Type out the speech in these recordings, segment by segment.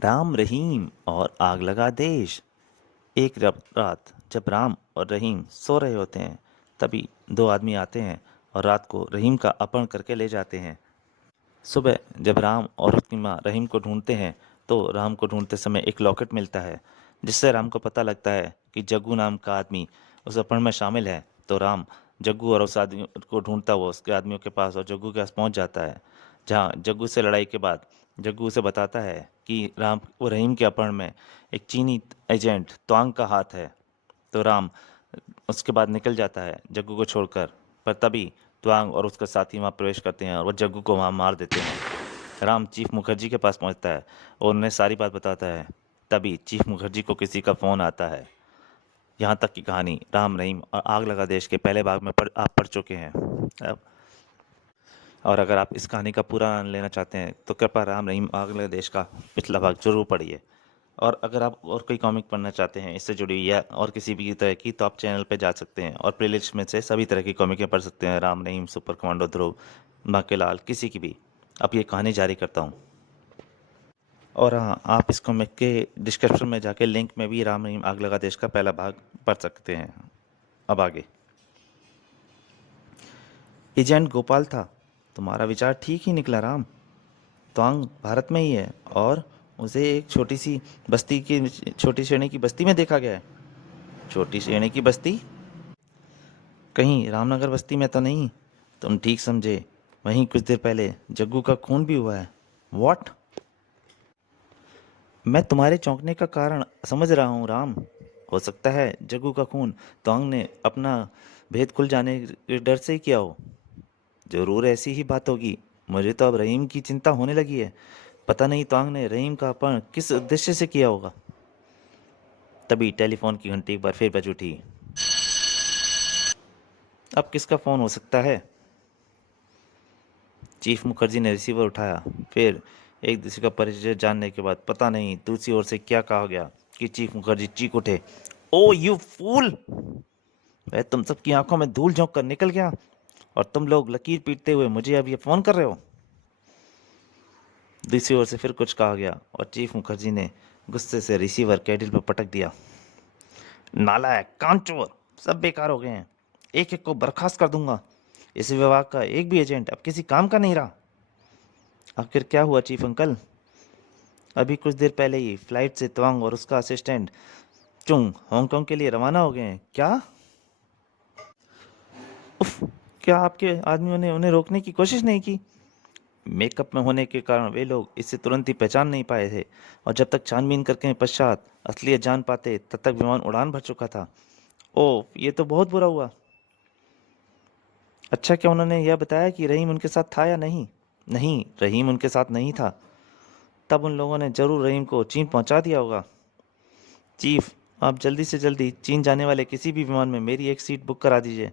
राम रहीम और आग लगा देश। एक रात जब राम और रहीम सो रहे होते हैं, तभी दो आदमी आते हैं और रात को रहीम का अपहरण करके ले जाते हैं। सुबह जब राम और उसकी माँ रहीम को ढूंढते हैं, तो राम को ढूंढते समय एक लॉकेट मिलता है, जिससे राम को पता लगता है कि जग्गू नाम का आदमी उस अपहरण में शामिल है। तो राम जग्गू और उस आदमी को ढूंढता हुआ उसके आदमियों के पास और जग्गू के पास पहुंच जाता है। जहां जग्गू से लड़ाई के बाद जग्गू उसे बताता है कि राम वो रहीम के अपहरण में एक चीनी एजेंट त्वांग का हाथ है। तो राम उसके बाद निकल जाता है जग्गू को छोड़कर, पर तभी त्वांग और उसका साथी वहां प्रवेश करते हैं और वो जग्गू को वहां मार देते हैं। राम चीफ मुखर्जी के पास पहुंचता है और उन्हें सारी बात बताता है। तभी चीफ मुखर्जी को किसी का फोन आता है। यहाँ तक की कहानी राम रहीम और आग लगा देश के पहले भाग में आप पढ़ चुके हैं। अब और अगर आप इस कहानी का पूरा आनंद लेना चाहते हैं तो कृपया राम रहीम आग लगा देश का पिछला भाग जरूर पढ़िए। और अगर आप और कोई कॉमिक पढ़ना चाहते हैं इससे जुड़ी या और किसी भी तरह की, तो आप चैनल पे जा सकते हैं और प्लेलिस्ट में से सभी तरह की कॉमिकें पढ़ सकते हैं। राम रहीम, सुपर कमांडो, ध्रुव, बांकेलाल, किसी की भी। अब ये कहानी जारी करता हूँ। और हाँ, आप इस कॉमिक के डिस्क्रिप्शन में जाके लिंक में भी राम रहीम आग लगा देश का पहला भाग पढ़ सकते हैं। अब आगे। एजेंट गोपाल था। तुम्हारा विचार ठीक ही निकला राम। त्वांग भारत में ही है और उसे एक छोटी श्रेणी की बस्ती में देखा गया है। छोटी श्रेणी की बस्ती? कहीं रामनगर बस्ती में तो नहीं? तुम ठीक समझे। वहीं कुछ देर पहले जग्गू का खून भी हुआ है। वॉट? मैं तुम्हारे चौंकने का कारण समझ रहा हूँ राम। हो सकता है जग्गू का खून त्वांग ने अपना भेद खुल जाने के डर से ही किया हो। जरूर ऐसी ही बात होगी। मुझे तो अब रहीम की चिंता होने लगी है। पता नहीं त्वांग ने रहीम का अपहरण किस उद्देश्य से किया होगा। तभी टेलीफोन की घंटी एक बार फिर बज उठी। अब किसका फोन हो सकता है? चीफ मुखर्जी ने रिसीवर उठाया। फिर एक दूसरे का परिचय जानने के बाद पता नहीं दूसरी ओर से क्या कहा गया कि चीफ मुखर्जी चीख उठे। ओ यू फूल! वह तुम सबकी आंखों में धूल झोंक कर निकल गया और तुम लोग लकीर पीटते हुए मुझे अब ये फोन कर रहे हो। दूसरी ओर से फिर कुछ कहा गया और चीफ मुखर्जी ने गुस्से से रिसीवर कैडिल पर पटक दिया। नालायक, कानचोर, सब बेकार हो गए हैं। एक एक को बर्खास्त कर दूंगा। इस विभाग का एक भी एजेंट अब किसी काम का नहीं रहा। आखिर क्या हुआ चीफ अंकल? अभी कुछ देर पहले ही फ्लाइट से तवांग और उसका असिस्टेंट चुंग हांगकांग के लिए रवाना हो गए हैं। क्या? उफ! क्या आपके आदमियों ने उन्हें रोकने की कोशिश नहीं की? मेकअप में होने के कारण वे लोग इसे तुरंत ही पहचान नहीं पाए थे और जब तक छानबीन करके पश्चात असलियत जान पाते तब तक विमान उड़ान भर चुका था। ओह, ये तो बहुत बुरा हुआ। अच्छा, क्या उन्होंने यह बताया कि रहीम उनके साथ था या नहीं? नहीं, रहीम उनके साथ नहीं था। तब उन लोगों ने जरूर रहीम को चीन पहुंचा दिया होगा। चीफ, आप जल्दी से जल्दी चीन जाने वाले किसी भी विमान में मेरी एक सीट बुक करा दीजिए।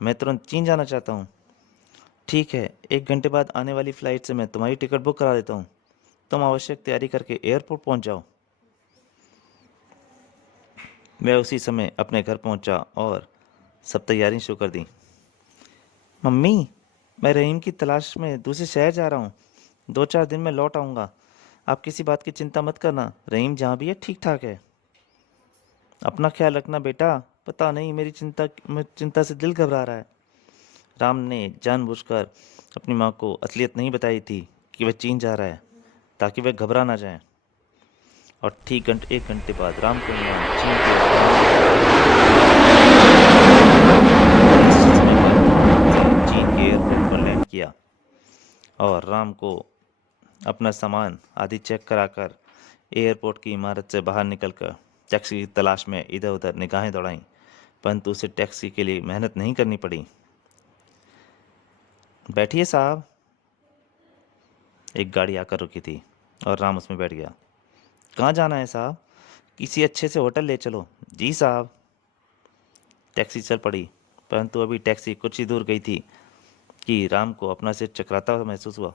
मैं तुरंत चीन जाना चाहता हूँ। ठीक है, 1 घंटे बाद आने वाली फ्लाइट से मैं तुम्हारी टिकट बुक करा देता हूँ। तुम आवश्यक तैयारी करके एयरपोर्ट पहुंच जाओ। मैं उसी समय अपने घर पहुंचा और सब तैयारी शुरू कर दी। मम्मी, मैं रहीम की तलाश में दूसरे शहर जा रहा हूँ। 2-4 दिन में लौट आऊँगा। आप किसी बात की चिंता मत करना। रहीम जहाँ भी है ठीक ठाक है। अपना ख्याल रखना बेटा। पता नहीं मेरी चिंता से दिल घबरा रहा है। राम ने जानबूझकर अपनी माँ को असलियत नहीं बताई थी कि वह चीन जा रहा है, ताकि वह घबरा ना जाए। और ठीक 1 घंटे बाद राम का विमान चीन की ओर रवाना हुआ। निश्चित समय पर उसे चीन के एयरपोर्ट पर लैंड किया और राम को अपना सामान आदि चेक कराकर एयरपोर्ट की इमारत से बाहर निकलकर टैक्सी की तलाश में इधर उधर निगाहें दौड़ाईं, परंतु उसे टैक्सी के लिए मेहनत नहीं करनी पड़ी। बैठिए साहब। एक गाड़ी आकर रुकी थी और राम उसमें बैठ गया। कहाँ जाना है साहब? किसी अच्छे से होटल ले चलो। जी साहब। टैक्सी चल पड़ी, परंतु अभी टैक्सी कुछ ही दूर गई थी कि राम को अपना सिर चकराता हुआ महसूस हुआ।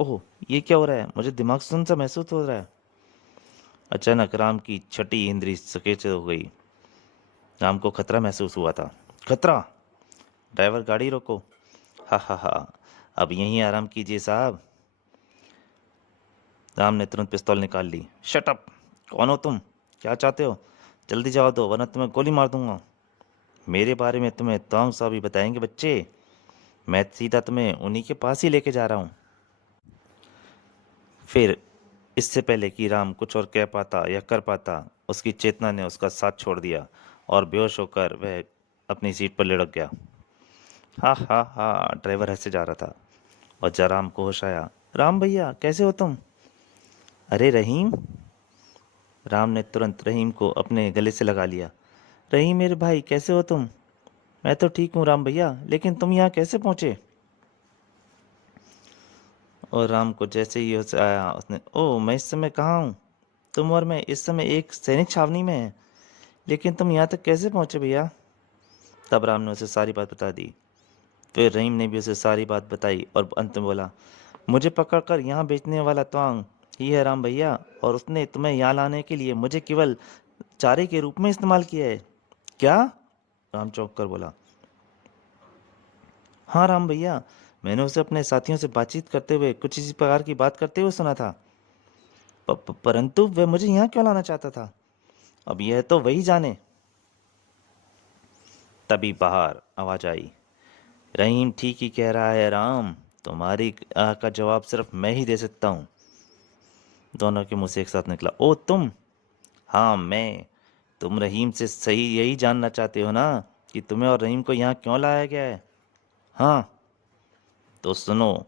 ओह, ये क्या हो रहा है? मुझे दिमाग सुन्न सा महसूस हो रहा है। अचानक राम की छठी इंद्री सचेत हो गई। राम को खतरा महसूस हुआ था। खतरा? ड्राइवर, गाड़ी रोको। हा हा हा। अब यहीं आराम कीजिए साहब। राम ने तुरंत पिस्तौल निकाल ली। Shut up! कौन हो तुम? क्या चाहते हो? जल्दी जवाब दो वरना तुम्हें गोली मार दूंगा। मेरे बारे में तुम्हें तौंग साहब ही बताएंगे बच्चे। मैं सीधा तुम्हें उन्हीं के पास ही लेके जा रहा हूँ। फिर इससे पहले कि राम कुछ और कह पाता या कर पाता, उसकी चेतना ने उसका साथ छोड़ दिया और बेहोश होकर वह अपनी सीट पर लुढ़क गया। हा हा हा! ड्राइवर हंसे जा रहा था और जब राम को होश आया, राम भैया कैसे हो तुम? अरे रहीम! राम ने तुरंत रहीम को अपने गले से लगा लिया। रहीम मेरे भाई कैसे हो तुम? मैं तो ठीक हूँ राम भैया, लेकिन तुम यहाँ कैसे पहुँचे? और राम को जैसे ही होश आया उसने, ओह मैं इस समय कहाँ हूँ? तुम और मैं इस समय एक सैनिक छावनी में हैं। लेकिन तुम यहाँ तक कैसे पहुँचे भैया? तब राम ने उसे सारी बात बता दी। फिर रहीम ने भी उसे सारी बात बताई और अंत में बोला, मुझे पकड़कर यहाँ बेचने वाला त्वांग ही है राम भैया, और उसने तुम्हें यहाँ लाने के लिए मुझे केवल चारे के रूप में इस्तेमाल किया है। क्या? राम चौंक कर बोला। हाँ राम भैया, मैंने उसे अपने साथियों से बातचीत करते हुए कुछ इसी प्रकार की बात करते हुए सुना था। परंतु वह मुझे यहाँ क्यों लाना चाहता था, अब यह तो वही जाने। तभी बाहर आवाज आई, रहीम ठीक ही कह रहा है राम, तुम्हारी का जवाब सिर्फ मैं ही दे सकता हूँ। दोनों के मुंह से एक साथ निकला, ओ तुम? हाँ मैं। तुम रहीम से सही यही जानना चाहते हो ना, कि तुम्हें और रहीम को यहाँ क्यों लाया गया है? हाँ। तो सुनो,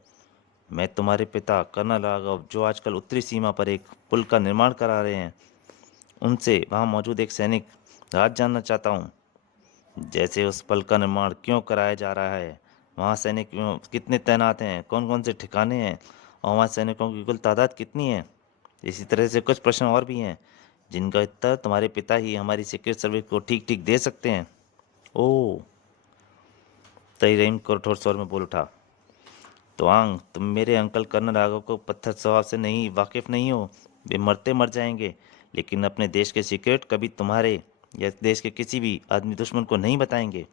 मैं तुम्हारे पिता कर्नल राघव, जो आजकल उत्तरी सीमा पर एक पुल का निर्माण करा रहे हैं, उनसे वहाँ मौजूद एक सैनिक राज जानना चाहता हूँ। जैसे उस पल का निर्माण क्यों कराया जा रहा है, वहाँ सैनिक कितने तैनात हैं, कौन कौन से ठिकाने हैं, और वहाँ सैनिकों की कुल तादाद कितनी है। इसी तरह से कुछ प्रश्न और भी हैं, जिनका उत्तर तुम्हारे पिता ही हमारी सीक्रेट सर्विस को ठीक ठीक दे सकते हैं। ओह! तई रहीम कठोर स्वर में बोल उठा, त्वांग तुम मेरे अंकल कर्नल राघव को पत्थर स्वभाव से नहीं वाकिफ नहीं हो। वे मरते मर जाएंगे, लेकिन अपने देश के सीक्रेट कभी तुम्हारे या देश के किसी भी आदमी दुश्मन को नहीं बताएंगे।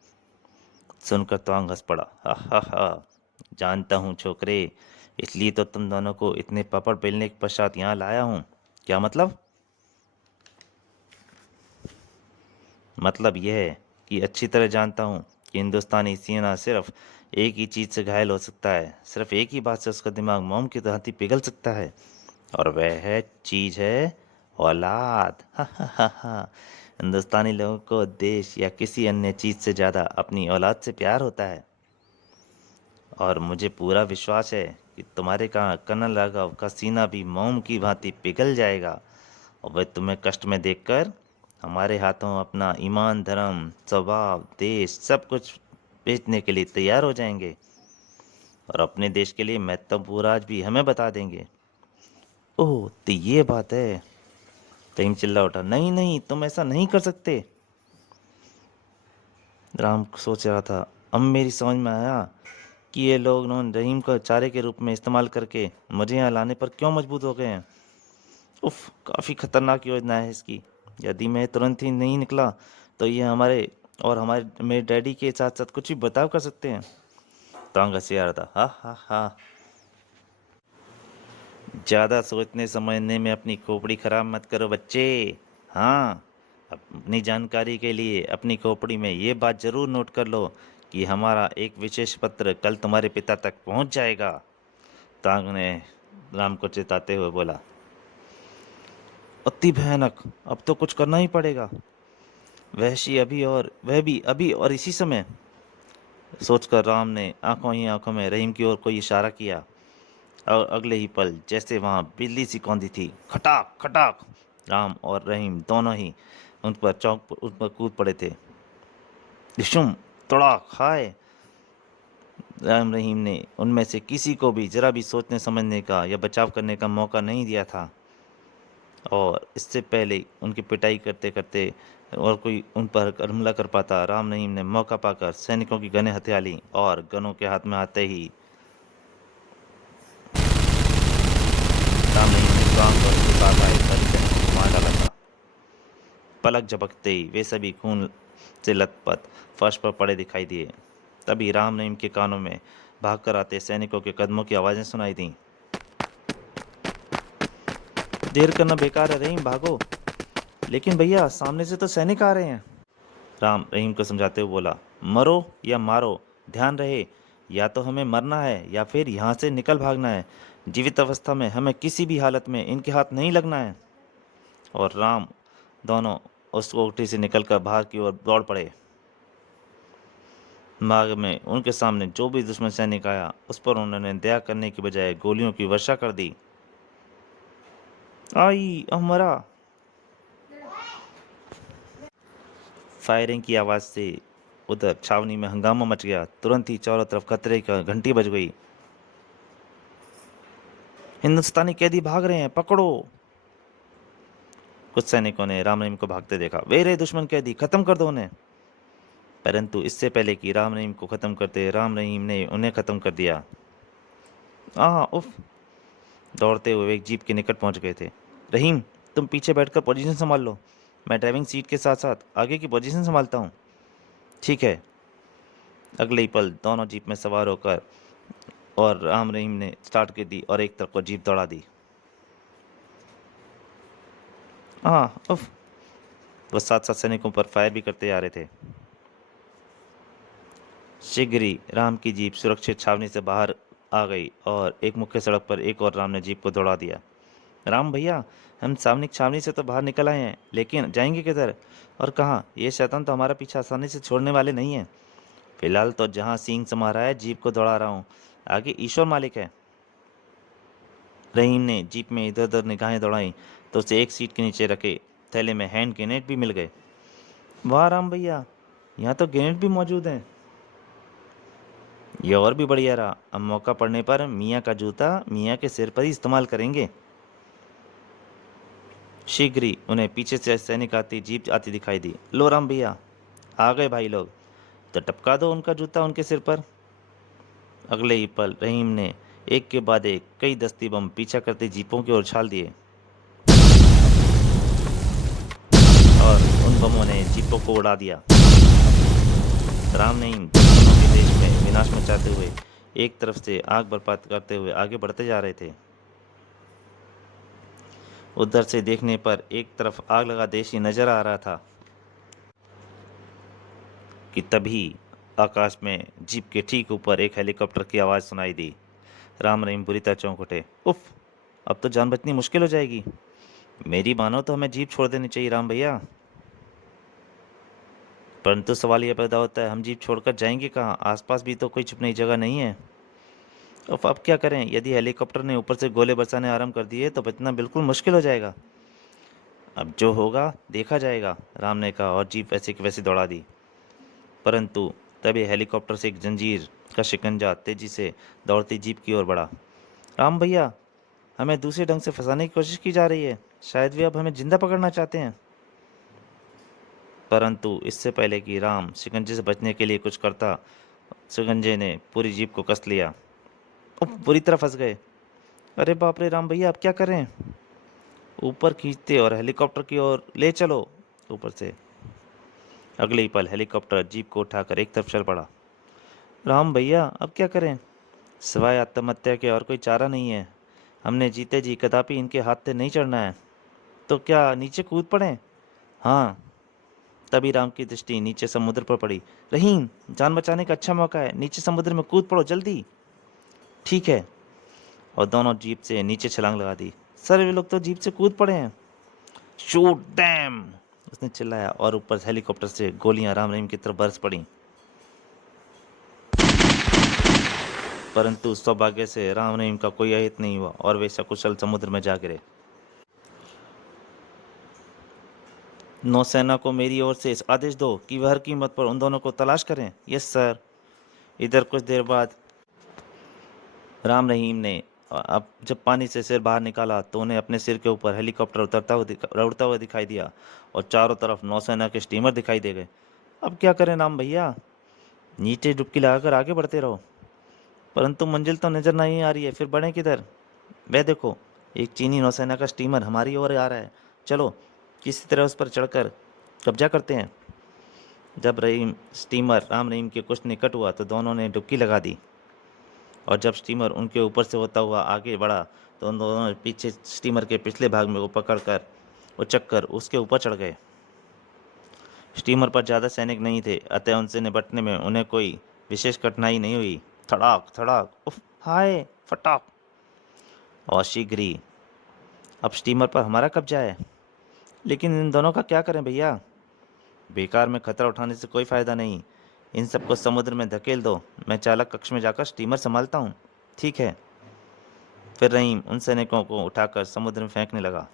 सुनकर त्वांग हंस पड़ा, हा हा हा! जानता हूँ छोकरे, इसलिए तो तुम दोनों को इतने पापड़ बेलने के पश्चात यहाँ लाया हूँ। क्या मतलब? मतलब यह है कि अच्छी तरह जानता हूँ कि हिंदुस्तानी सेना सिर्फ एक ही चीज़ से घायल हो सकता है, सिर्फ एक ही बात से उसका दिमाग मोम की भांति पिघल सकता है, और वह है चीज़ है औलाद। हा हा हा हा! हिंदुस्तानी लोगों को देश या किसी अन्य चीज़ से ज़्यादा अपनी औलाद से प्यार होता है, और मुझे पूरा विश्वास है कि तुम्हारे कहाँ कर्नल राघव का सीना भी मोम की भांति पिघल जाएगा, और वह तुम्हें कष्ट में देखकर हमारे हाथों अपना ईमान, धर्म, स्वभाव, देश सब कुछ बेचने के लिए तैयार हो जाएंगे, और अपने देश के लिए महत्वपूर्ण राज भी हमें बता देंगे। ओह तो ये बात है। रहीम चिल्ला उठा, नहीं नहीं तुम ऐसा नहीं कर सकते। राम सोच रहा था, अब मेरी समझ में आया कि ये लोग रहीम को चारे के रूप में इस्तेमाल करके मुझे यहाँ लाने पर क्यों मजबूर हो गए हैं। उफ, काफ़ी खतरनाक योजना है इसकी। यदि मैं तुरंत ही नहीं निकला तो ये हमारे और हमारे मेरे डैडी के साथ साथ कुछ भी बर्ताव कर सकते हैं। तांग हंसी आ रहा था, हा हा हा! ज़्यादा सोचने समझने में अपनी खोपड़ी खराब मत करो बच्चे। हाँ, अपनी जानकारी के लिए अपनी खोपड़ी में ये बात ज़रूर नोट कर लो कि हमारा एक विशेष पत्र कल तुम्हारे पिता तक पहुंच जाएगा। तांग ने राम को चेताते हुए बोला, अति भयानक, अब तो कुछ करना ही पड़ेगा। वहशी अभी, और वह भी अभी और इसी समय। सोचकर राम ने आंखों ही आंखों में रहीम की ओर कोई इशारा किया, और अगले ही पल जैसे वहां बिजली सी कौंधी थी, खटाक खटाक, राम और रहीम दोनों ही उन पर कूद पड़े थे। डिशुम! तड़ाक! हाय! राम रहीम ने उनमें से किसी को भी जरा भी सोचने समझने का या बचाव करने का मौका नहीं दिया था, और इससे पहले उनकी पिटाई करते करते और कोई उन पर हमला कर पाता, राम रहीम ने मौका पाकर सैनिकों की गनें हथिया लीं, और गनों के हाथ में आते ही राम रहीम ने काम पर उसके साथ आए सारी सैनिकों को मार डाला था। पलक झपकते ही वे सभी खून से लथपथ फर्श पर पड़े दिखाई दिए। तभी राम रहीम के कानों में भागकर आते सैनिकों के कदमों की आवाज़ें सुनाई दीं। देर करना बेकार है रहीम, भागो। लेकिन भैया सामने से तो सैनिक आ रहे हैं। राम रहीम को समझाते हुए बोला, मरो या मारो, ध्यान रहे, या तो हमें मरना है या फिर यहाँ से निकल भागना है। जीवित अवस्था में हमें किसी भी हालत में इनके हाथ नहीं लगना है। और राम दोनों उस कोठरी से निकलकर बाहर की ओर दौड़ पड़े। मार्ग में उनके सामने जो भी दुश्मन सैनिक आया उस पर उन्होंने दया करने की बजाय गोलियों की वर्षा कर दी। आई अमरा! फायरिंग की आवाज़ से उधर छावनी में हंगामा मच गया। तुरंत ही चारों तरफ खतरे का घंटी बज गई। हिंदुस्तानी कैदी भाग रहे हैं, पकड़ो! कुछ सैनिकों ने राम रहीम को भागते देखा। वे रहे दुश्मन कैदी, खत्म कर दो उन्हें! परंतु इससे पहले कि राम रहीम को खत्म करते, राम रहीम ने उन्हें खत्म कर दिया। उफ! दौड़ते हुए वे एक जीप के निकट पहुंच गए थे। रहीम, तुम पीछे बैठकर पोजीशन संभाल लो, मैं ड्राइविंग सीट के साथ साथ आगे की पोजीशन संभालता हूँ। ठीक है। अगले ही पल दोनों जीप में सवार होकर और राम रहीम ने स्टार्ट कर दी और एक तरफ को जीप दौड़ा दी। उफ! वो साथ साथ सैनिकों पर फायर भी करते जा रहे थे। शीघ्र ही राम की जीप सुरक्षित छावनी से बाहर आ गई और एक मुख्य सड़क पर एक और राम ने जीप को दौड़ा दिया। राम भैया, हम सामने छावनी से तो बाहर निकल आए हैं, लेकिन जाएंगे किधर और कहाँ? ये शैतान तो हमारा पीछा आसानी से छोड़ने वाले नहीं हैं। फिलहाल तो जहाँ सींग समा रहा है जीप को दौड़ा रहा हूँ, आगे ईश्वर मालिक है। रहीम ने जीप में इधर उधर निगाहें दौड़ाई तो उसे एक सीट के नीचे रखे थैले में हैंड ग्रेनेड भी मिल गए। वाह राम भैया, यहाँ तो ग्रेनेड भी मौजूद हैं। ये और भी बढ़िया रहा। अब मौका पड़ने पर मियाँ का जूता मियाँ के सिर पर ही इस्तेमाल करेंगे। शीघ्र ही उन्हें पीछे से सैनिक आती जीप आती दिखाई दी। लो राम भैया, आ गए भाई लोग, तो टपका दो उनका जूता उनके सिर पर। अगले ही पल रहीम ने एक के बाद एक कई दस्ती बम पीछा करते जीपों की ओर उछाल दिए और उन बमों ने जीपों को उड़ा दिया। राम रहीम दुश्मनों के देश में विनाश मचाते हुए एक तरफ से आग बर्बाद करते हुए आगे बढ़ते जा रहे थे। उधर से देखने पर एक तरफ आग लगा देश ही नजर आ रहा था कि तभी आकाश में जीप के ठीक ऊपर एक हेलीकॉप्टर की आवाज़ सुनाई दी। राम रहीम बुरी तरह चौंक उठे। उफ! अब तो जान बचनी मुश्किल हो जाएगी। मेरी मानो तो हमें जीप छोड़ देनी चाहिए राम भैया। परंतु सवाल यह पैदा होता है, हम जीप छोड़कर जाएंगे कहाँ? आसपास भी तो कोई छुपने की जगह नहीं है। अब क्या करें? यदि हेलीकॉप्टर ने ऊपर से गोले बरसाने आरंभ कर दिए तो बचना बिल्कुल मुश्किल हो जाएगा। अब जो होगा देखा जाएगा, राम ने कहा और जीप वैसे की वैसे दौड़ा दी। परंतु तभी हेलीकॉप्टर से एक जंजीर का शिकंजा तेजी से दौड़ती जीप की ओर बढ़ा। राम भैया, हमें दूसरे ढंग से फंसाने की कोशिश की जा रही है। शायद वे अब हमें जिंदा पकड़ना चाहते हैं। परंतु इससे पहले कि राम शिकंजे से बचने के लिए कुछ करता, शिकंजे ने पूरी जीप को कस लिया। बुरी तरह फंस गए। अरे बाप रे राम भैया, अब क्या करें? ऊपर खींचते और हेलीकॉप्टर की ओर ले चलो। ऊपर से अगले ही पल हेलीकॉप्टर जीप को उठाकर एक तरफ चल पड़ा। राम भैया, अब क्या करें? सिवाय आत्महत्या के और कोई चारा नहीं है। हमने जीते जी कदापि इनके हाथ से नहीं चढ़ना है। तो क्या नीचे कूद पड़े? हाँ। तभी राम की दृष्टि नीचे समुद्र पर पड़ी। रहीम, जान बचाने का अच्छा मौका है, नीचे समुद्र में कूद पड़ो जल्दी। ठीक है। और दोनों जीप से नीचे छलांग लगा दी। सर, वे लोग तो जीप से कूद पड़े हैं। Shoot dam! उसने चिल्लाया और ऊपर से हेलीकॉप्टर से गोलियां राम रहीम की तरफ बरस पड़ी। परंतु सौभाग्य से राम रहीम का कोई अहित नहीं हुआ और वे सकुशल समुद्र में जा गिरे। नौसेना को मेरी ओर से इस आदेश दो कि वह हर कीमत पर उन दोनों को तलाश करें। Yes sir. इधर कुछ देर बाद राम रहीम ने अब जब पानी से सिर बाहर निकाला तो उन्हें अपने सिर के ऊपर हेलीकॉप्टर उड़ता हुआ दिखाई दिया और चारों तरफ नौसेना के स्टीमर दिखाई दे गए। अब क्या करें राम भैया? नीचे डुबकी लगाकर आगे बढ़ते रहो। परंतु मंजिल तो नजर नहीं आ रही है, फिर बढ़े किधर? वह देखो, एक चीनी नौसेना का स्टीमर हमारी ओर आ रहा है। चलो किसी तरह उस पर चढ़कर कब्जा करते हैं। जब रहीम स्टीमर राम रहीम के कुछ निकट हुआ तो दोनों ने डुबकी लगा दी और जब स्टीमर उनके ऊपर से होता हुआ आगे बढ़ा तो उन दोनों ने पीछे स्टीमर के पिछले भाग में को पकड़कर उचककर उसके ऊपर चढ़ गए। स्टीमर पर ज़्यादा सैनिक नहीं थे, अतः उनसे निपटने में उन्हें कोई विशेष कठिनाई नहीं हुई। धड़ाक धड़ाक, उफ, हाय, फटाक। और शीघ्र ही अब स्टीमर पर हमारा कब्जा है। लेकिन इन दोनों का क्या करें भैया? बेकार में खतरा उठाने से कोई फायदा नहीं। इन सबको समुद्र में धकेल दो, मैं चालक कक्ष में जाकर स्टीमर संभालता हूँ। ठीक है। फिर रहीम उन सैनिकों को उठाकर समुद्र में फेंकने लगा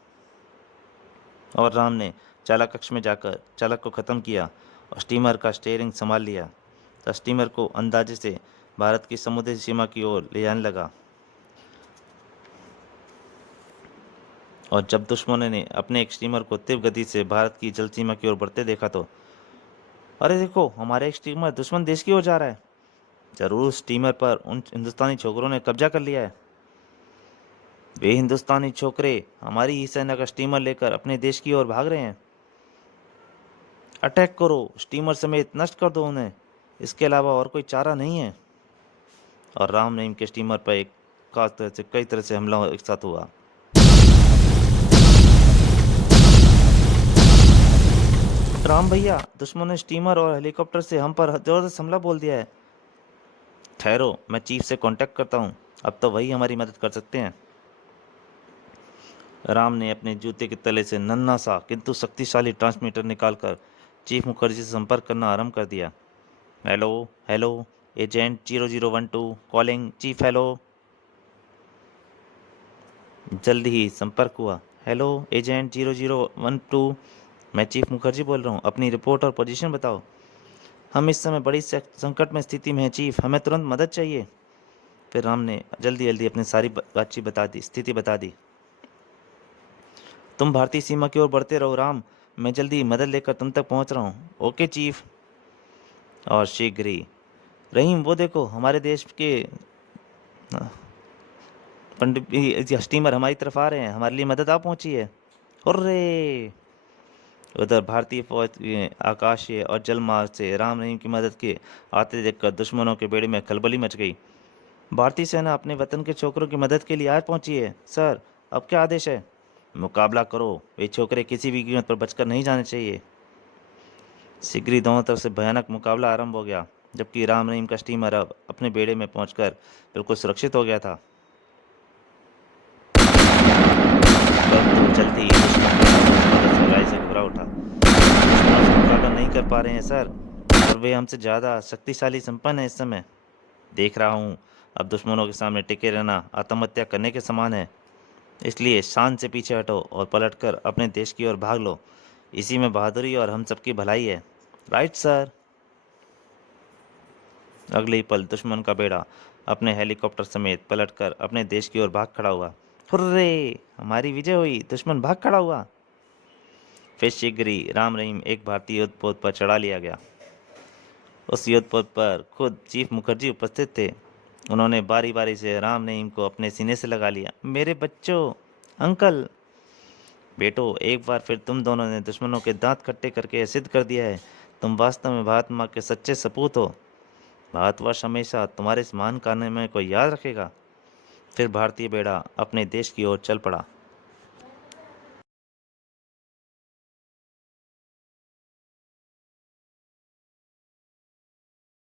और राम ने चालक कक्ष में जाकर चालक को ख़त्म किया और स्टीमर का स्टीयरिंग संभाल लिया। तो स्टीमर को अंदाजे से भारत की समुद्री सीमा की ओर ले जाने लगा। और जब दुश्मनों ने अपने एक स्टीमर को तीव्र गति से भारत की जल सीमा की ओर बढ़ते देखा तो, अरे देखो, हमारे एक स्टीमर दुश्मन देश की ओर जा रहा है। जरूर उस स्टीमर पर उन हिंदुस्तानी छोकरों ने कब्जा कर लिया है। वे हिंदुस्तानी छोकरे हमारी ही सेना का स्टीमर लेकर अपने देश की ओर भाग रहे हैं। अटैक करो, स्टीमर समेत नष्ट कर दो उन्हें, इसके अलावा और कोई चारा नहीं है। और राम रहीम के स्टीमर पर एक खास तरह से कई तरह से हमला एक साथ हुआ। राम भैया, दुश्मन ने स्टीमर और हेलीकॉप्टर से हम पर जबरदस्त हमला बोल दिया है। ठहरो, मैं चीफ से कांटेक्ट करता हूँ, अब तो वही हमारी मदद कर सकते हैं। राम ने अपने जूते के तले से नन्हा सा किंतु शक्तिशाली ट्रांसमीटर निकालकर चीफ मुखर्जी से संपर्क करना आरंभ कर दिया। Hello hello, agent 0012 calling chief, hello. जल्दी ही संपर्क हुआ। हेलो एजेंट 0012, मैं चीफ मुखर्जी बोल रहा हूँ, अपनी रिपोर्ट और पोजीशन बताओ। हम इस समय बड़ी संकट में स्थिति में हैं चीफ, हमें तुरंत मदद चाहिए। फिर राम ने जल्दी जल्दी अपनी सारी बातचीत बता दी, स्थिति बता दी। तुम भारतीय सीमा की ओर बढ़ते रहो राम, मैं जल्दी मदद लेकर तुम तक पहुंच रहा हूँ। Okay chief. और शीघ्र ही रहीम, वो देखो, हमारे देश के पंडित स्टीमर हमारी तरफ आ रहे हैं, हमारे लिए मदद आ पहुंची है। हुर्रे! उधर भारतीय फौज के आकाशीय और जल मार्ग से राम रहीम की मदद के आते देखकर दुश्मनों के बेड़े में खलबली मच गई। भारतीय सेना अपने वतन के छोकरों की मदद के लिए आज पहुंची है। सर, अब क्या आदेश है? मुकाबला करो, वे छोकरे किसी भी कीमत पर बचकर नहीं जाने चाहिए। शीघ्र ही दोनों तरफ से भयानक मुकाबला आरंभ हो गया, जबकि राम रहीम का स्टीमर अब अपने बेड़े में पहुंचकर बिल्कुल सुरक्षित हो गया था। परंतु जल्दी ही दुश्मन गहराई से घबरा उठा। दुश्मन मुकाबला नहीं कर पा रहे हैं सर, और वे हमसे ज़्यादा शक्तिशाली संपन्न है इस समय। देख रहा हूँ, अब दुश्मनों के सामने टिके रहना आत्महत्या करने के समान है। इसलिए शान से पीछे हटो और पलटकर अपने देश की ओर भाग लो। इसी में बहादुरी और हम सबकी भलाई है। Right sir. अगले ही पल दुश्मन का बेड़ा अपने हेलीकॉप्टर समेत पलटकर अपने देश की ओर भाग खड़ा हुआ। हुर्रे! हमारी विजय हुई, दुश्मन भाग खड़ा हुआ। फिर शीघ्र ही राम रहीम एक भारतीय युद्धपोत पर चढ़ा लिया गया। उस युद्धपोत पर खुद चीफ मुखर्जी उपस्थित थे। उन्होंने बारी बारी से राम रहीम को अपने सीने से लगा लिया। मेरे बच्चों, अंकल, बेटो, एक बार फिर तुम दोनों ने दुश्मनों के दांत खट्टे करके सिद्ध कर दिया है, तुम वास्तव में भारत माँ के सच्चे सपूत हो। भारतवर्ष हमेशा तुम्हारे इस महान कारनामे को याद रखेगा। फिर भारतीय बेड़ा अपने देश की ओर चल पड़ा।